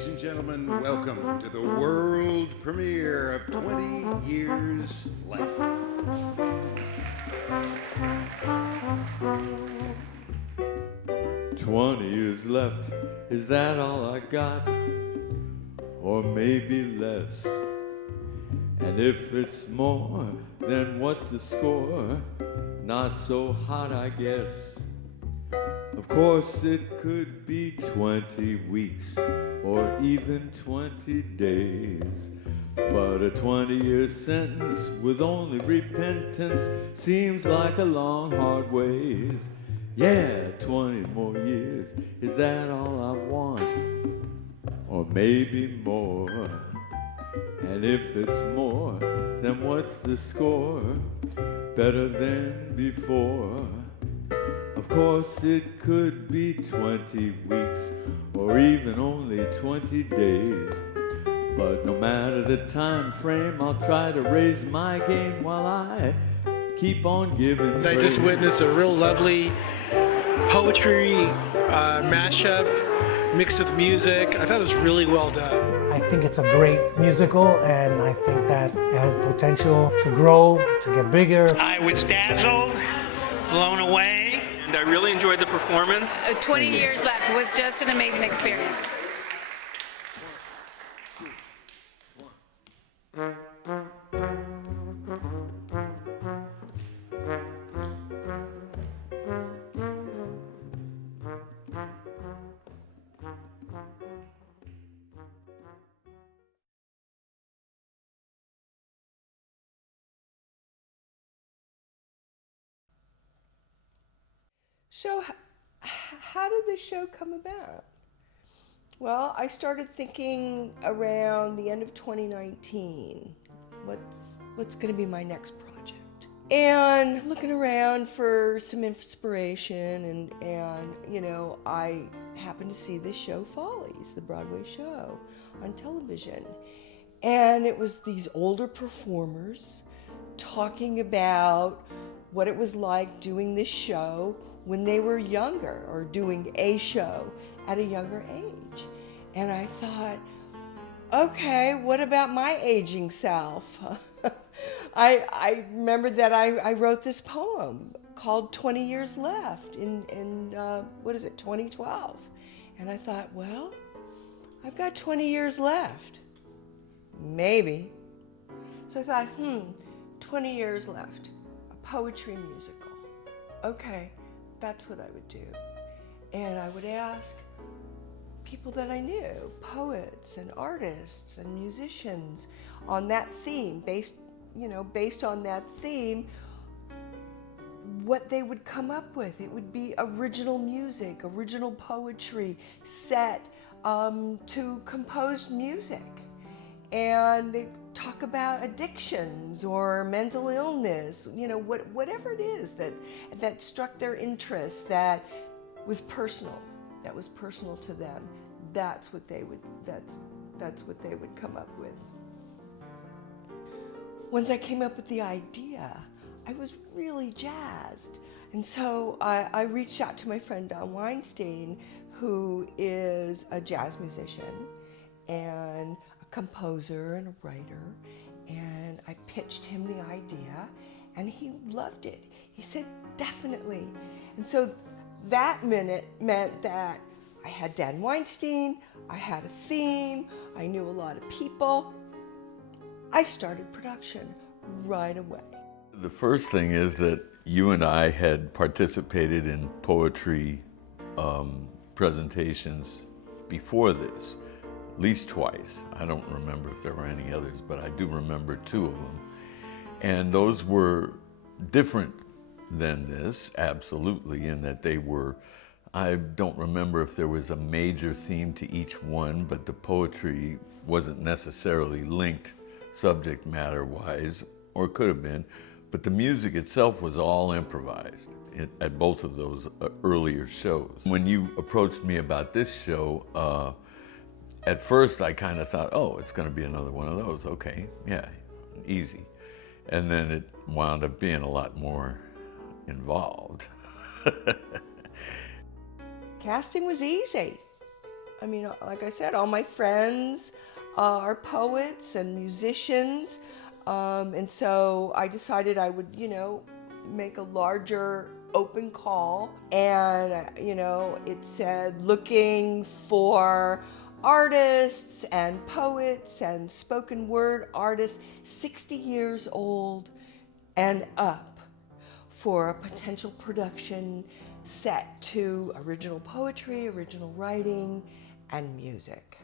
ladies and gentlemen, welcome to the world premiere of 20 Years Left. "20 years left, is that all I got? Or maybe less? And if it's more, then what's the score? Not so hot, I guess. Of course, it could be 20 weeks or even 20 days. But a 20-year sentence with only repentance seems like a long, hard ways. Yeah, 20 more years, is that all I want? Or maybe more? And if it's more, then what's the score? Better than before. Of course, it could be 20 weeks or even only 20 days. But no matter the time frame, I'll try to raise my game while I keep on giving. I just witnessed a real lovely poetry mashup mixed with music. I thought it was really well done. I think it's a great musical, and I think that it has potential to grow, to get bigger. I was dazzled, blown away. And I really enjoyed the performance. 20 Years Left was just an amazing experience. So how did this show come about? Well, I started thinking around the end of 2019, what's going to be my next project? And looking around for some inspiration, and you know, I happened to see this show, Follies, the Broadway show on television. And it was these older performers talking about what it was like doing this show when they were younger, or doing a show at a younger age. And I thought, okay, what about my aging self? I remembered that I wrote this poem called 20 Years Left in 2012. And I thought, well, I've got 20 years left, maybe. So I thought, 20 years left, a poetry musical. Okay, that's what I would do. And I would ask people that I knew, poets and artists and musicians, on that theme, based on that theme, what they would come up with. It would be original music, original poetry set to composed music. And they talk about addictions or mental illness, whatever it is that struck their interest, that was personal to them. That's what they would come up with. Once I came up with the idea, I was really jazzed. And so I reached out to my friend Dan Weinstein, who is a jazz musician and a composer and a writer. And I pitched him the idea, and he loved it. He said, definitely. And so that meant that I had Dan Weinstein, I had a theme, I knew a lot of people. I started production right away. The first thing is that you and I had participated in poetry presentations before this, at least twice. I don't remember if there were any others, but I do remember 2 of them. And those were different than this, absolutely, in that they were, I don't remember if there was a major theme to each one, but the poetry wasn't necessarily linked subject matter-wise, or could have been, but the music itself was all improvised at both of those earlier shows. When you approached me about this show, at first I kind of thought, oh, it's going to be another one of those. Okay, yeah, easy. And then it wound up being a lot more involved. Casting was easy. I mean, like I said, all my friends are poets and musicians. And so I decided I would, make a larger open call. And, it said looking for artists and poets and spoken word artists 60 years old and up for a potential production set to original poetry, original writing, and music.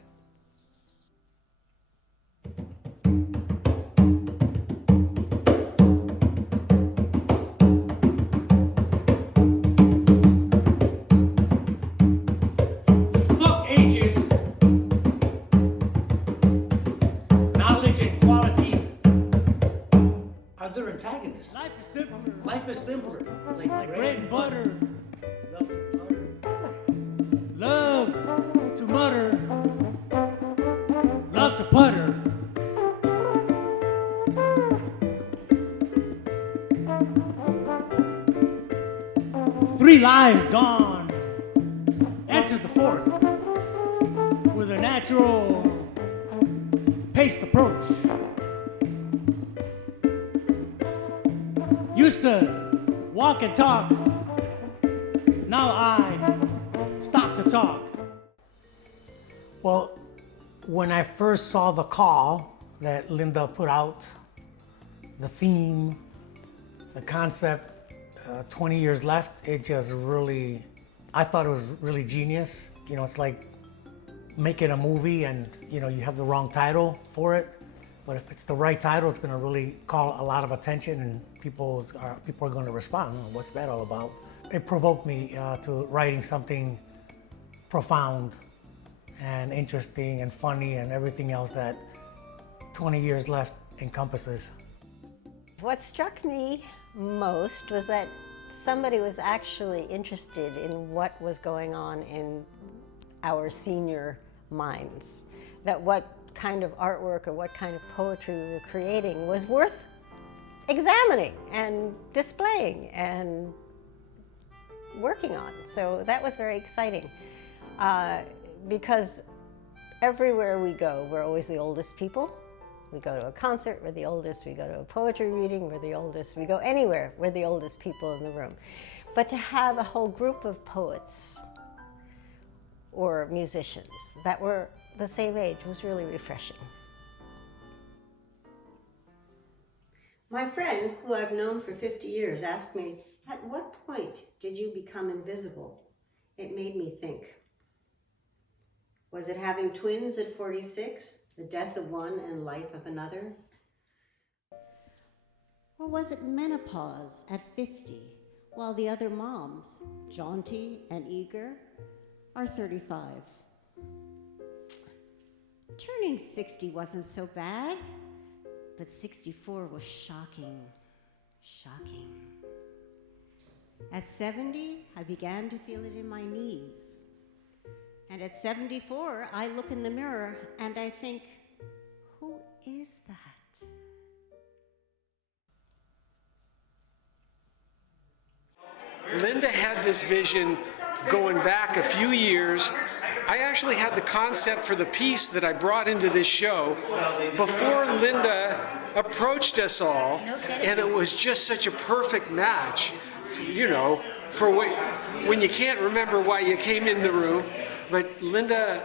Fuck ages. Knowledge and quality are their antagonists. Life is simpler. Life is simpler. Like bread and butter. Love to mutter. Love to putter. Three lives gone. Enter the fourth with a natural paced approach. Used to walk and talk. Now I stop to talk. Well, when I first saw the call that Linda put out, the theme, the concept, 20 years left, it just really, I thought it was really genius. It's like making a movie and, you have the wrong title for it. But if it's the right title, it's gonna really call a lot of attention and people are gonna respond. Oh, what's that all about? It provoked me to writing something profound and interesting and funny and everything else that 20 years left encompasses. What struck me most was that somebody was actually interested in what was going on in our senior minds. That what kind of artwork or what kind of poetry we were creating was worth examining and displaying and working on. So that was very exciting because everywhere we go, we're always the oldest people. We go to a concert, we're the oldest. We go to a poetry reading, we're the oldest. We go anywhere, we're the oldest people in the room. But to have a whole group of poets or musicians that were the same age was really refreshing. My friend, who I've known for 50 years, asked me, "At what point did you become invisible?" It made me think. Was it having twins at 46, the death of one and life of another? Or was it menopause at 50, while the other moms, jaunty and eager, are 35? Turning 60 wasn't so bad, but 64 was shocking, shocking. At 70, I began to feel it in my knees. And at 74, I look in the mirror and I think, who is that? Linda had this vision going back a few years. I actually had the concept for the piece that I brought into this show before Linda approached us all, and it was just such a perfect match, for when you can't remember why you came in the room. But Linda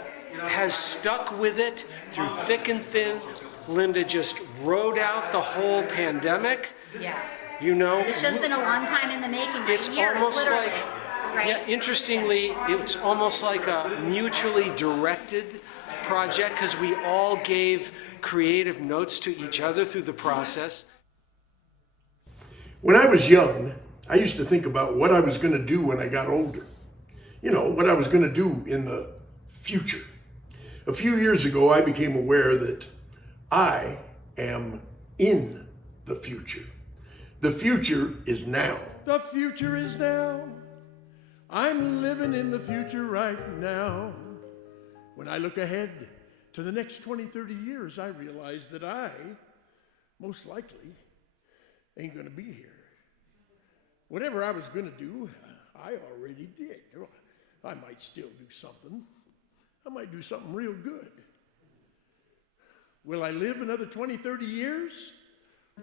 has stuck with it through thick and thin. Linda just rode out the whole pandemic. Yeah. It's just been a long time in the making. It's almost literally. like, Right? yeah, interestingly, it's almost like a mutually directed project because we all gave creative notes to each other through the process. When I was young, I used to think about what I was going to do when I got older. What I was going to do in the future. A few years ago, I became aware that I am in the future. The future is now. The future is now. I'm living in the future right now. When I look ahead to the next 20, 30 years, I realize that I, most likely, ain't gonna be here. Whatever I was gonna do, I already did. I might still do something, I might do something real good. Will I live another 20, 30 years?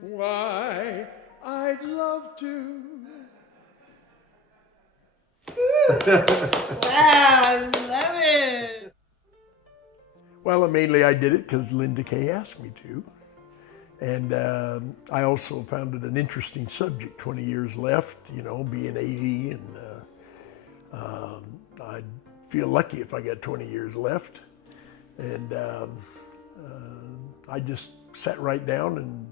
Why, I'd love to. Wow, I love it. Well, mainly I did it because Linda Kaye asked me to. And I also found it an interesting subject, 20 years left, you know, being 80, and I'd feel lucky if I got 20 years left. And I just sat right down and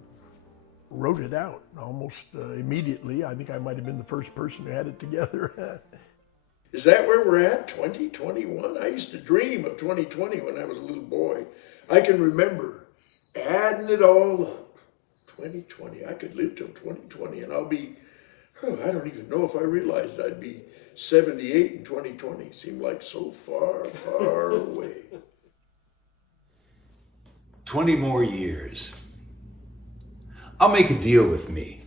wrote it out almost immediately. I think I might have been the first person who had it together. Is that where we're at, 2021? I used to dream of 2020 when I was a little boy. I can remember adding it all up. 2020, I could live till 2020 and I'll be, I don't even know if I realized I'd be 78 in 2020. Seemed like so far, far away. 20 more years. I'll make a deal with me.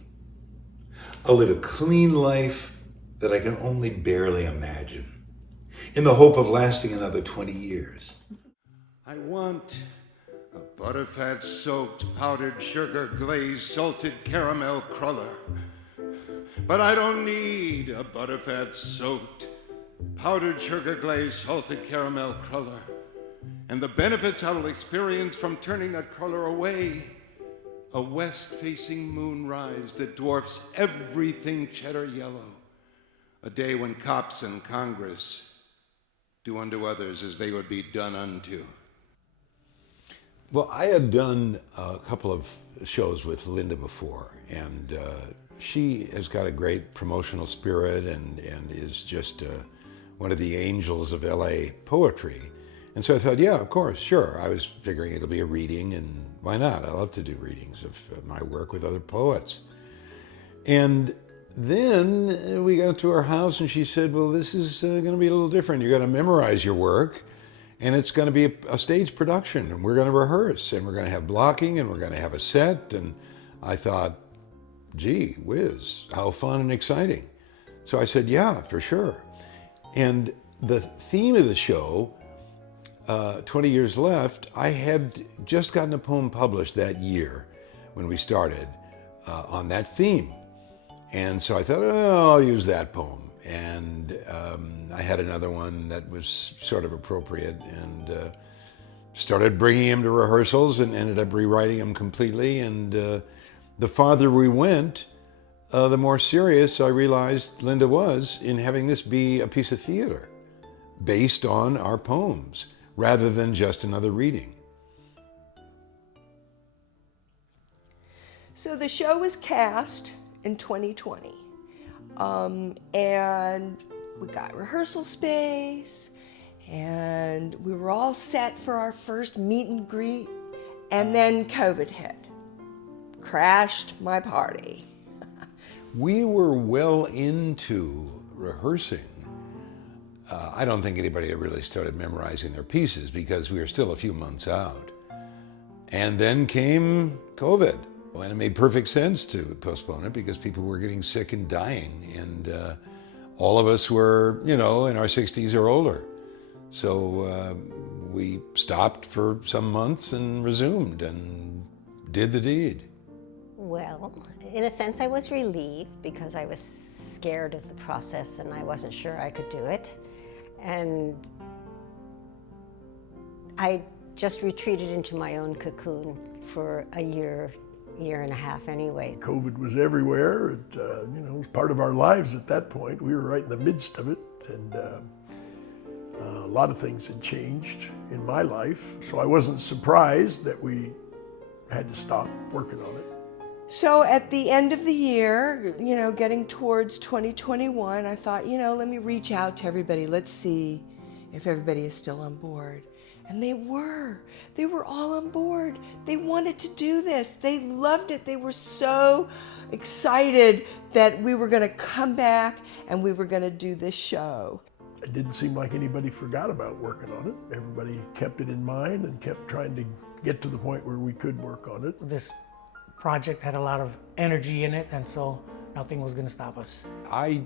I'll live a clean life that I can only barely imagine, in the hope of lasting another 20 years. I want a butterfat-soaked, powdered sugar glazed, salted caramel cruller. But I don't need a butterfat-soaked, powdered sugar glazed, salted caramel cruller. And the benefits I will experience from turning that cruller away, a west-facing moonrise that dwarfs everything cheddar yellow. A day when cops and Congress do unto others as they would be done unto. Well, I had done a couple of shows with Linda before, and she has got a great promotional spirit and is just one of the angels of LA poetry. And so I thought, yeah, of course, sure. I was figuring it'll be a reading, and why not? I love to do readings of my work with other poets. And then we got to her house and she said, well, this is going to be a little different. You're going to memorize your work, and it's going to be a stage production, and we're going to rehearse, and we're going to have blocking, and we're going to have a set. And I thought, gee whiz, how fun and exciting. So I said, yeah, for sure. And the theme of the show, 20 Years Left, I had just gotten a poem published that year when we started on that theme. And so I thought, oh, I'll use that poem. And I had another one that was sort of appropriate, and started bringing him to rehearsals and ended up rewriting him completely. And the farther we went, the more serious I realized Linda was in having this be a piece of theater based on our poems, rather than just another reading. So the show was cast in 2020, and we got rehearsal space, and we were all set for our first meet and greet, and then COVID hit. Crashed my party. We were well into rehearsing. I don't think anybody had really started memorizing their pieces because we were still a few months out. And then came COVID. And it made perfect sense to postpone it because people were getting sick and dying. And all of us were, you know, in our 60s or older. So we stopped for some months and resumed and did the deed. Well, in a sense I was relieved because I was scared of the process and I wasn't sure I could do it. And I just retreated into my own cocoon for a year and a half anyway. COVID was everywhere. It, you know, it was part of our lives at that point. We were right in the midst of it, and a lot of things had changed in my life. So I wasn't surprised that we had to stop working on it. So at the end of the year, you know, getting towards 2021, I thought, you know, let me reach out to everybody. Let's see if everybody is still on board. And they were all on board. They wanted to do this. They loved it. They were so excited that we were going to come back and we were going to do this show. It didn't seem like anybody forgot about working on it. Everybody kept it in mind and kept trying to get to the point where we could work on it. This project had a lot of energy in it, and so nothing was going to stop us. I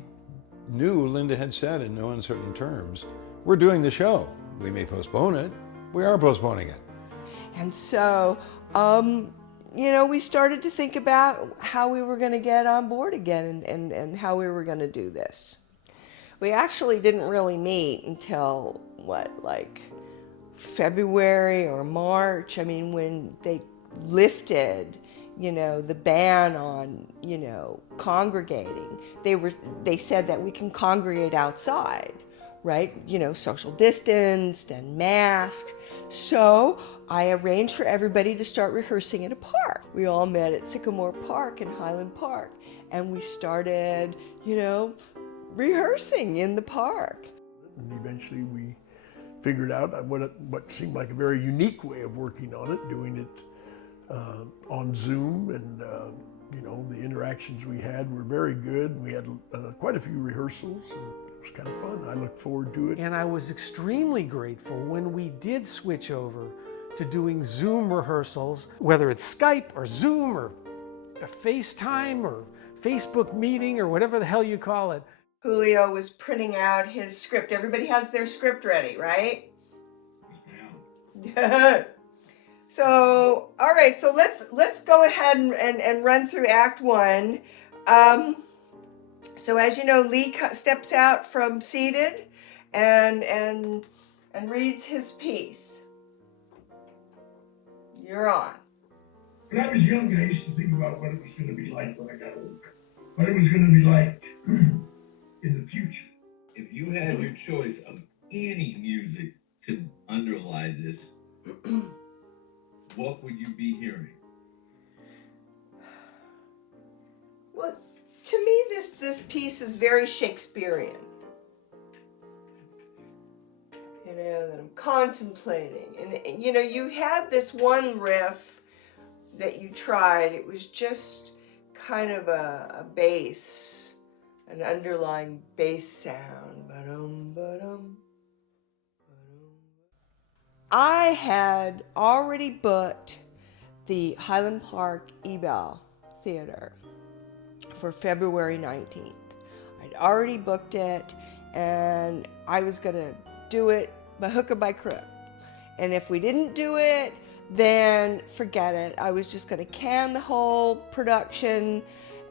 knew Linda had said in no uncertain terms, we're doing the show. we may postpone it. We are postponing it. And so, you know, we started to think about how we were going to get on board again and how we were going to do this. We actually didn't really meet until, like February or March. I mean, when they lifted, you know, the ban on, you know, congregating, they said that we can congregate outside, right? You know, social distanced and masked. So I arranged for everybody to start rehearsing at a park. We all met at Sycamore Park in Highland Park, and we started, you know, rehearsing in the park. And eventually we figured out what seemed like a very unique way of working on it, doing it on Zoom, and you know, the interactions we had were very good. We had quite a few rehearsals, and it was kind of fun. I looked forward to it. And I was extremely grateful when we did switch over to doing Zoom rehearsals, whether it's Skype or Zoom or a FaceTime or Facebook meeting or whatever the hell you call it. Julio was printing out his script. Everybody has their script ready, right? Yes, ma'am. So, all right, so let's go ahead and run through Act 1. So as you know, Lee steps out from seated and reads his piece. You're on. When I was young, I used to think about what it was going to be like when I got older. What it was going to be like in the future. If you had your choice of any music to underlie this, what would you be hearing? Well, to me, this piece is very Shakespearean. You know, that I'm contemplating. And, you know, you had this one riff that you tried. It was just kind of a bass, an underlying bass sound. Ba-dum, ba-dum. I had already booked the Highland Park Ebell Theater for February 19th. I'd already booked it, and I was going to do it by hook or by crook. And if we didn't do it, then forget it. I was just going to can the whole production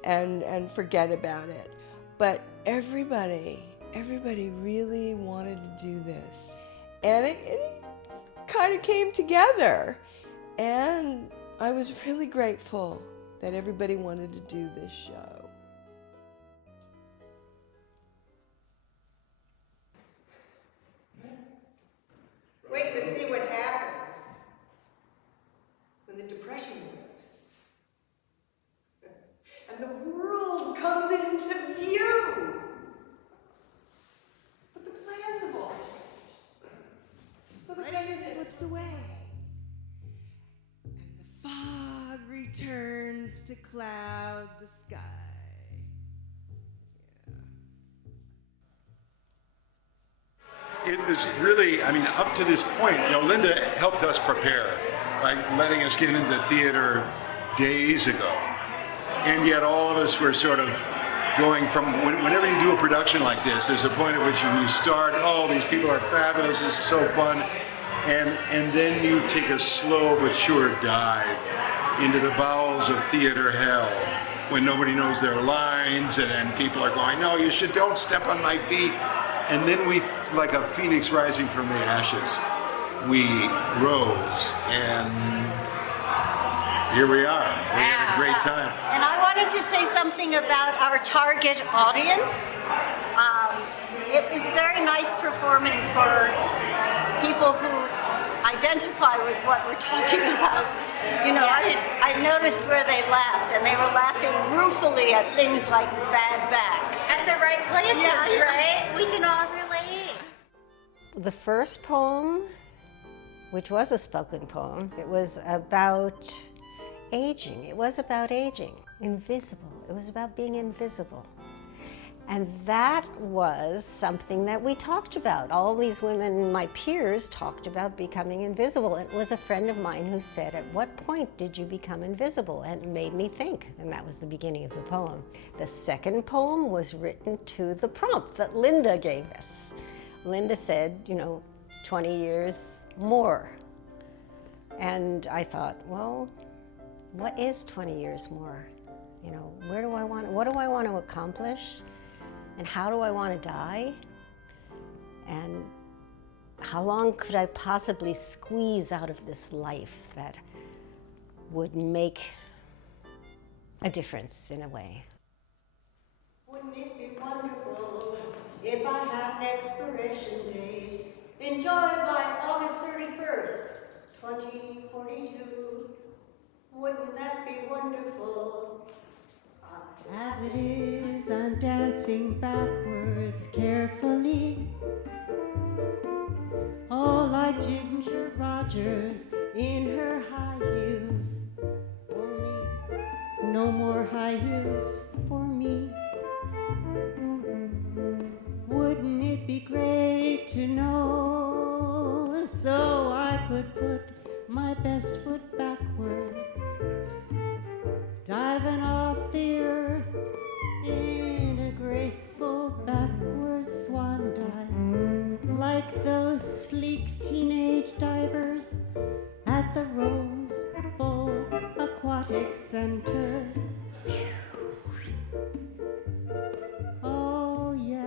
and forget about it. But everybody really wanted to do this. And it kind of came together, and I was really grateful that everybody wanted to do this show. Wait to see what happens when the depression moves and the world comes into view. But the plans have all changed. So the brightness slips away, and the fog returns to cloud the sky. It was really, I mean, up to this point, you know, Linda helped us prepare by letting us get into the theater days ago. And yet all of us were sort of going from, whenever you do a production like this, there's a point at which you start, oh, these people are fabulous, this is so fun. And then you take a slow but sure dive into the bowels of theater hell when nobody knows their lines and people are going, no, don't step on my feet. And then we, like a phoenix rising from the ashes, we rose, and here we are. We had a great time. And I wanted to say something about our target audience. It was very nice performing for people who identify with what we're talking about. You know, I noticed where they laughed, and they were laughing ruefully at things like bad backs. At the right places, Yeah. right? We can all relate. The first poem, which was a spoken poem, it was about aging. It was about aging, invisible. It was about being invisible. And that was something that we talked about. All these women, my peers, talked about becoming invisible. It was a friend of mine who said, at what point did you become invisible? And it made me think, and that was the beginning of the poem. The second poem was written to the prompt that Linda gave us. Linda said, you know, 20 years more. And I thought, well, what is 20 years more? You know, what do I want to accomplish? And how do I want to die? And how long could I possibly squeeze out of this life that would make a difference in a way? Wouldn't it be wonderful if I had an expiration date? Enjoy by August 31st, 2042. Wouldn't that be wonderful? As it is, I'm dancing backwards carefully. Oh, like Ginger Rogers in her high heels. Only no more high heels for me. Wouldn't it be great to know so I could put my best foot backwards, diving off the earth in a graceful backward swan dive, like those sleek teenage divers at the Rose Bowl Aquatic Center. Oh, yeah.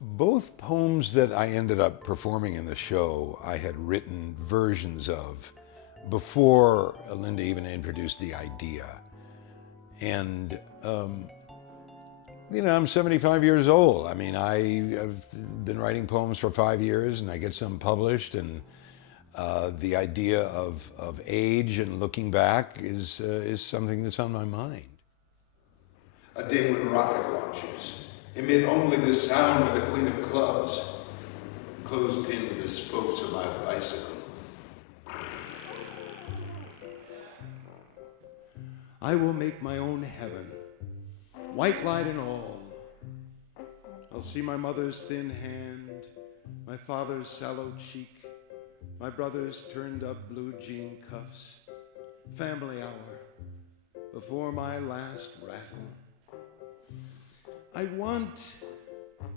Both poems that I ended up performing in the show, I had written versions of before Linda even introduced the idea. And, you know, I'm 75 years old. I mean, I've been writing poems for 5 years and I get some published, and the idea of age and looking back is something that's on my mind. A day when rocket launches emit only the sound of the queen of clubs, clothespin with the spokes of my bicycle. I will make my own heaven, white light and all. I'll see my mother's thin hand, my father's sallow cheek, my brother's turned up blue jean cuffs, family hour, before my last rattle. I want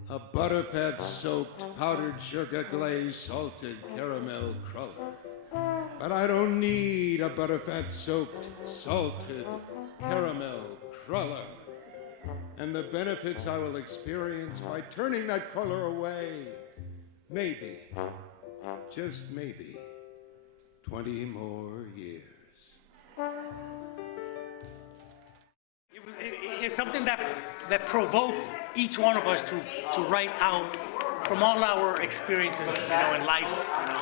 a butterfat soaked, powdered sugar glazed, salted caramel cruller. But I don't need a butterfat soaked, salted caramel cruller. And the benefits I will experience by turning that cruller away, maybe, just maybe, 20 more years. It's something that provoked each one of us to write out from all our experiences, you know, in life, you know.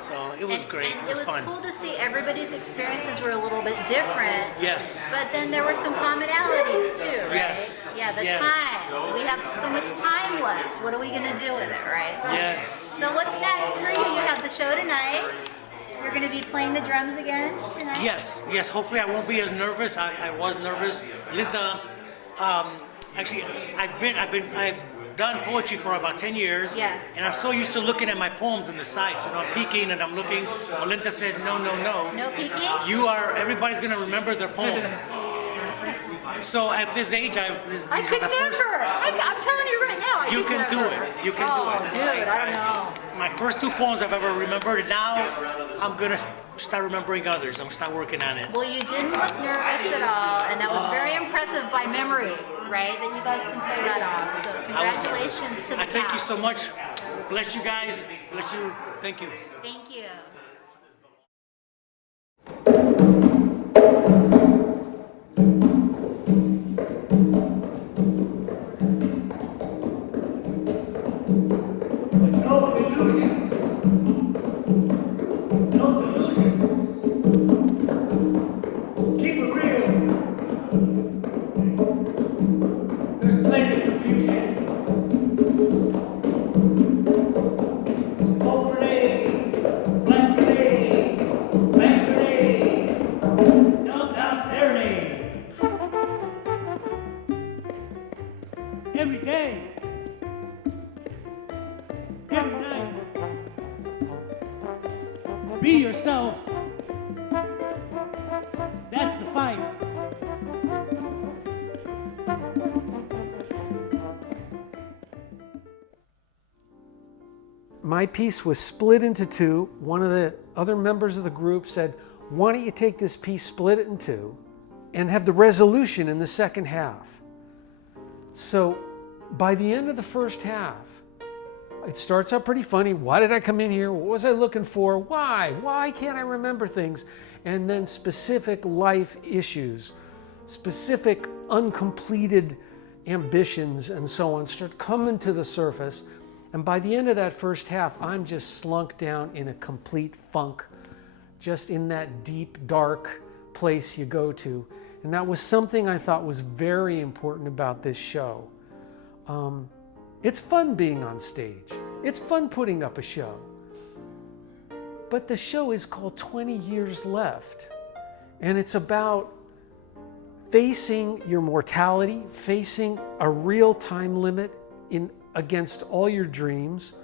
So it was great. It was fun. It was cool to see everybody's experiences were a little bit different. Yes. But then there were some commonalities too, right? Yes. Yeah, the Yes. time. We have so much time left. What are we going to do with it, right? Yes. So what's next for you? You have the show tonight. You're going to be playing the drums again tonight? Yes. Hopefully I won't be as nervous. I was nervous. Linda, actually, I've done poetry for about 10 years. Yeah. And I'm so used to looking at my poems in the sides. You know, I'm peeking and I'm looking. Well, Linda said, no. No peeking? Everybody's going to remember their poems. So at this age, I could never. I'm telling you right now. You can do it. You can do it. Dude, I don't know. My first two poems I've ever remembered. Now I'm going to start remembering others. I'm going to start working on it. Well, you didn't look nervous at all, and that was very impressive by memory, right? That you guys can pull that off. So congratulations to the I thank you cast. so much. Bless you guys. Bless you. Thank you. Thank you. No illusions. No delusions. Keep it real. There's plenty of confusion. Smoke grenade, flash grenade, bang grenade, dump down serenade. Every day. Every night. Be yourself. That's the fight. my piece was split into two. One of the other members of the group said, why don't you take this piece, split it in two, and have the resolution in the second half. So by the end of the first half, it starts out pretty funny. Why did I come in here? What was I looking for? Why? Why can't I remember things? And then specific life issues, specific uncompleted ambitions and so on start coming to the surface. And by the end of that first half, I'm just slunk down in a complete funk, just in that deep, dark place you go to. And that was something I thought was very important about this show. It's fun being on stage. It's fun putting up a show. But the show is called 20 Years Left. And it's about facing your mortality, facing a real time limit against all your dreams.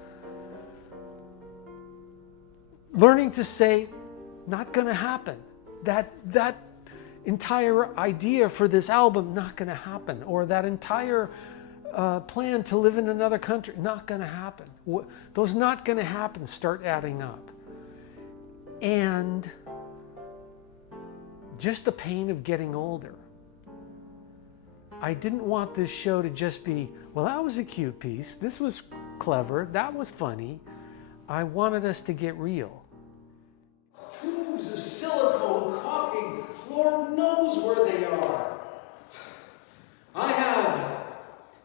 Learning to say, not gonna happen. That entire idea for this album, not gonna happen. Or that entire plan to live in another country, not gonna happen. Those not gonna happen start adding up. And just the pain of getting older. I didn't want this show to just be, well, that was a cute piece, this was clever, that was funny. I wanted us to get real. Tubes of silicone caulking, Lord knows where they are. I have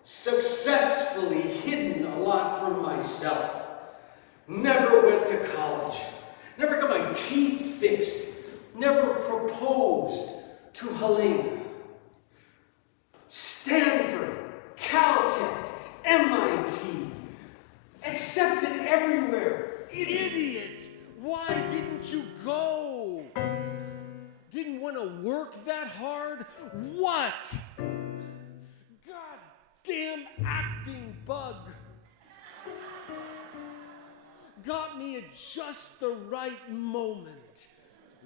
successfully hidden a lot from myself. Never went to college, never got my teeth fixed, never proposed to Helena. Stanford, Caltech, MIT, accepted everywhere. Idiot! Why didn't you go? Didn't want to work that hard? What? Goddamn acting bug. Got me at just the right moment.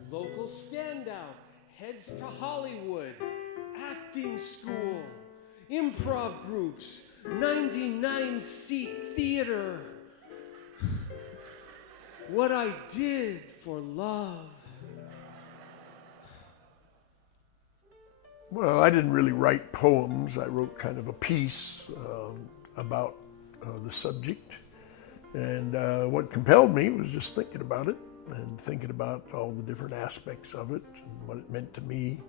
Local standout, heads to Hollywood, acting school, improv groups, 99-seat theater. What I did for love. Well, I didn't really write poems. I wrote kind of a piece about the subject. And what compelled me was just thinking about it and thinking about all the different aspects of it and what it meant to me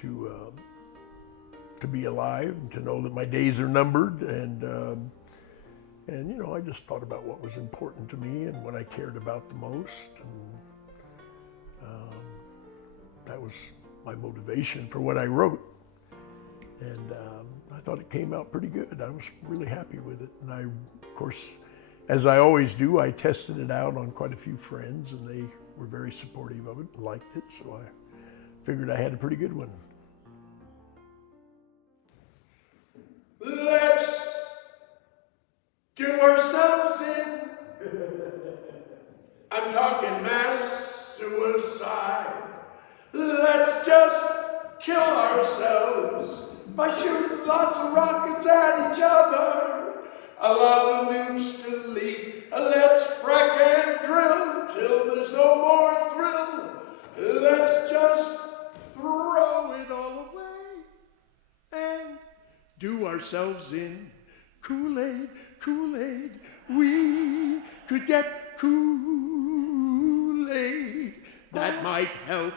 to be alive and to know that my days are numbered. And you know, I just thought about what was important to me and what I cared about the most. And that was my motivation for what I wrote. And I thought it came out pretty good. I was really happy with it. And I, of course, as I always do, I tested it out on quite a few friends and they were very supportive of it and liked it. So I figured I had a pretty good one. Let's do ourselves in. I'm talking mass suicide. Let's just kill ourselves by shooting lots of rockets at each other. Allow the nukes to leak. Let's frack and drill till there's no more thrill. Let's just throw it all away And do ourselves in. Kool-Aid, Kool-Aid, we could get Kool-Aid. That might help.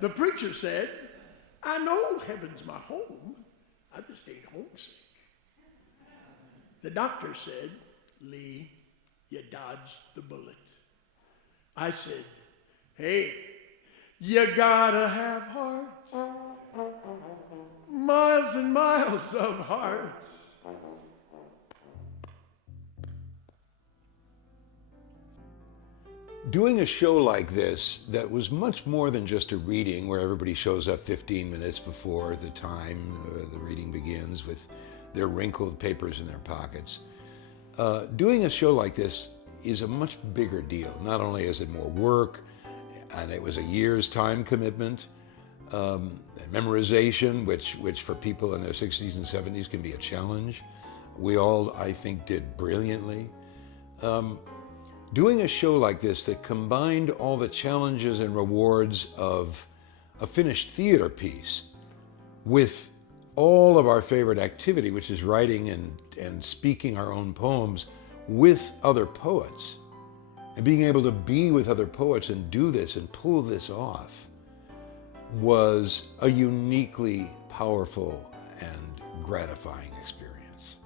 The preacher said, I know heaven's my home, I just ain't homesick. The doctor said, Lee, you dodged the bullet. I said, hey, you gotta have heart. Miles and miles of hearts. Doing a show like this that was much more than just a reading where everybody shows up 15 minutes before the time the reading begins with their wrinkled papers in their pockets. Doing a show like this is a much bigger deal. Not only is it more work, and it was a year's time commitment, memorization, which for people in their 60s and 70s can be a challenge. We all, I think, did brilliantly. Doing a show like this that combined all the challenges and rewards of a finished theater piece with all of our favorite activity, which is writing and speaking our own poems with other poets, and being able to be with other poets and do this and pull this off, was a uniquely powerful and gratifying experience.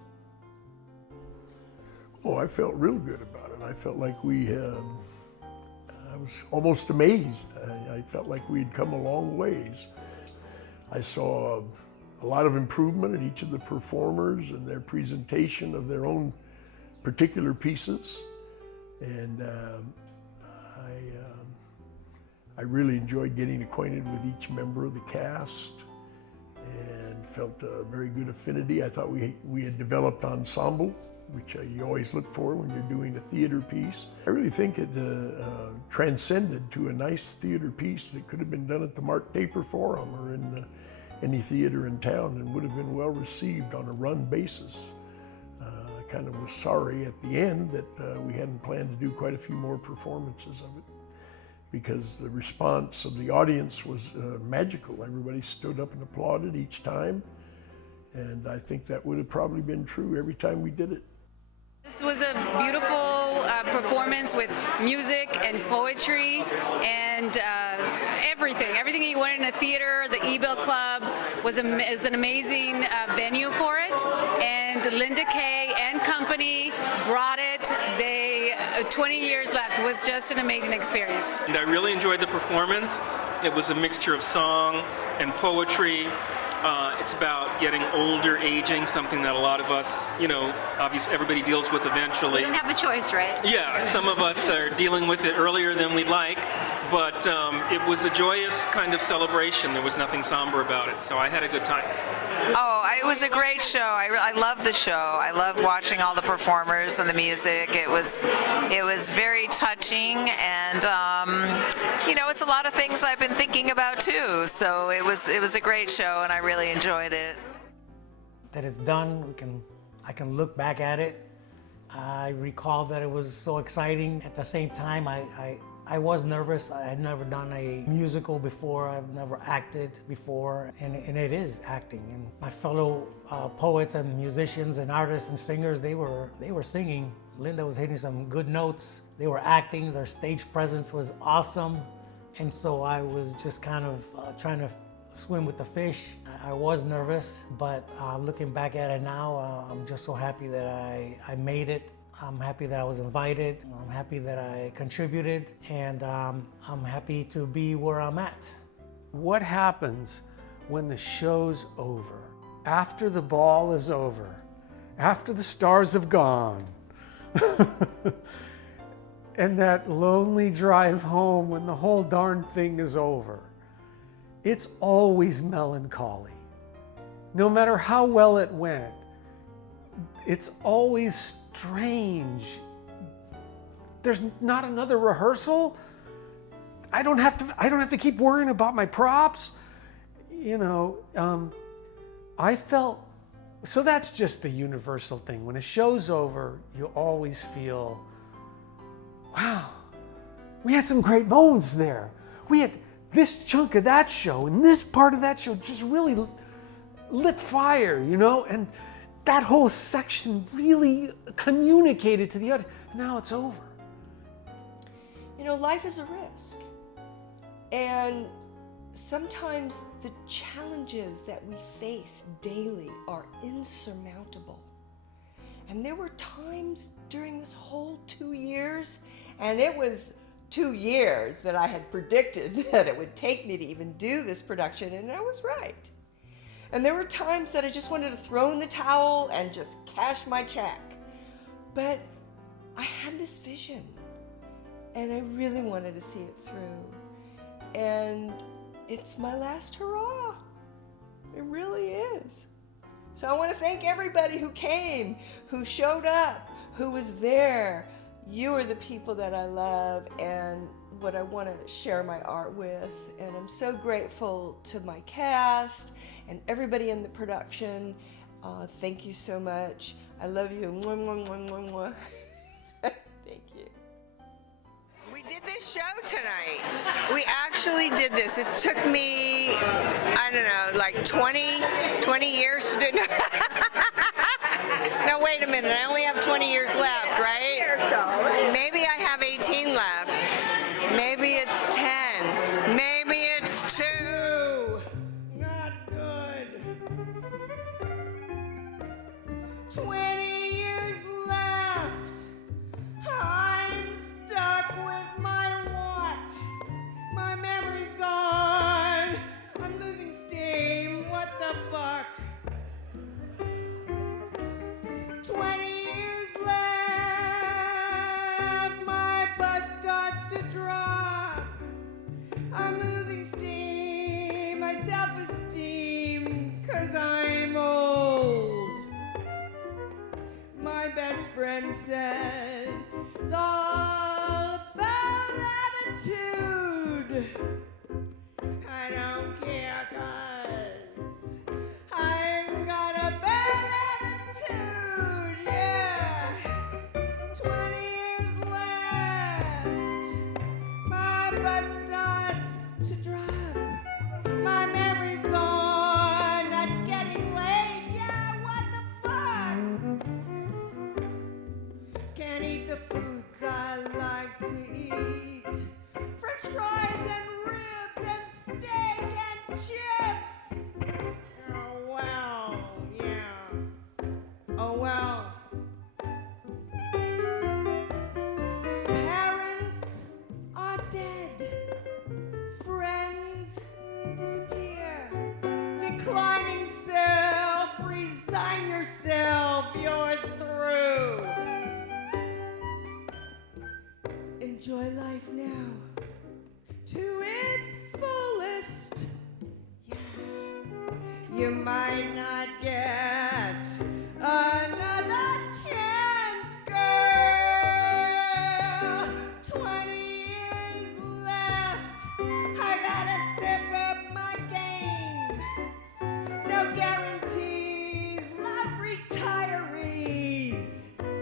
Oh, I felt real good about it. I felt like I was almost amazed. I felt like we'd come a long ways. I saw a lot of improvement in each of the performers and their presentation of their own particular pieces. And I really enjoyed getting acquainted with each member of the cast and felt a very good affinity. I thought we had developed ensemble, which you always look for when you're doing a theater piece. I really think it transcended to a nice theater piece that could have been done at the Mark Taper Forum or in any theater in town and would have been well received on a run basis. I kind of was sorry at the end that we hadn't planned to do quite a few more performances of it, because the response of the audience was magical. Everybody stood up and applauded each time, and I think that would have probably been true every time we did it. This was a beautiful performance with music and poetry and everything you wanted in a theater. The E-Bill Club is an amazing venue for it, and Linda Kaye and company brought it. 20 years left was just an amazing experience. And I really enjoyed the performance. It was a mixture of song and poetry. It's about getting older, aging, something that a lot of us, obviously everybody deals with eventually. You don't have a choice, right? Yeah, some of us are dealing with it earlier than we'd like, but it was a joyous kind of celebration. There was nothing somber about it, so I had a good time. Oh, it was a great show. I loved the show. I loved watching all the performers and the music. It was very touching, and it's a lot of things I've been thinking about too. So it was a great show, and I really enjoyed it. That it's done, I can look back at it. I recall that it was so exciting. At the same time, I was nervous. I had never done a musical before. I've never acted before, and it is acting. And my fellow poets and musicians and artists and singers, they were singing. Linda was hitting some good notes. They were acting. Their stage presence was awesome. And so I was just kind of trying to swim with the fish. I was nervous, but looking back at it now, I'm just so happy that I made it. I'm happy that I was invited. I'm happy that I contributed, and I'm happy to be where I'm at. What happens when the show's over? After the ball is over, after the stars have gone, and that lonely drive home when the whole darn thing is over. It's always melancholy. No matter how well it went, it's always strange. There's not another rehearsal. I don't have to keep worrying about my props. I felt, so that's just the universal thing. When a show's over, you always feel, wow, we had some great moments there. We had this chunk of that show and this part of that show just really lit fire, and that whole section really communicated to the audience. Now it's over. Life is a risk. And sometimes the challenges that we face daily are insurmountable. And there were times during this whole 2 years, and it was 2 years that I had predicted that it would take me to even do this production, and I was right. And there were times that I just wanted to throw in the towel and just cash my check. But I had this vision, and I really wanted to see it through. And it's my last hurrah. It really is. So I want to thank everybody who came, who showed up, who was there. You are the people that I love and what I want to share my art with. And I'm so grateful to my cast and everybody in the production. Thank you so much. I love you. Mwah, mwah, mwah, mwah, mwah. Thank you. We did this show tonight. We actually did this. It took me, I don't know, like 20 years to do. No, wait a minute. I only have 20 years left, right? Maybe I have 18 left. Maybe it's 10. Maybe it's 2. Not good. 20 years left. I'm stuck with my what? My memory's gone. I'm losing steam. What the fuck? 20 years left. My butt starts to drop. I'm losing steam. My self-esteem. 'Cause I'm old. My best friend said it's all about attitude. I don't care 'cause I've got a bad attitude, yeah. 20 years left. My butt starts to drop. My memory's gone. Not getting laid, yeah, what the fuck? Can't eat the foods I like to eat. French fries and ribs and steak and chips. Oh well, yeah. Oh well. Parents are dead. Friends disappear. Declining self, resign yourself, you're through. Enjoy life now to its fullest. Yeah, you might not get another chance, girl. 20 years left. I gotta step up my game. No guarantees. Love retirees.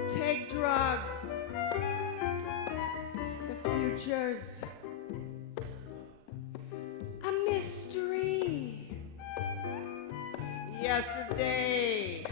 Take drugs. The future's a mystery. Yesterday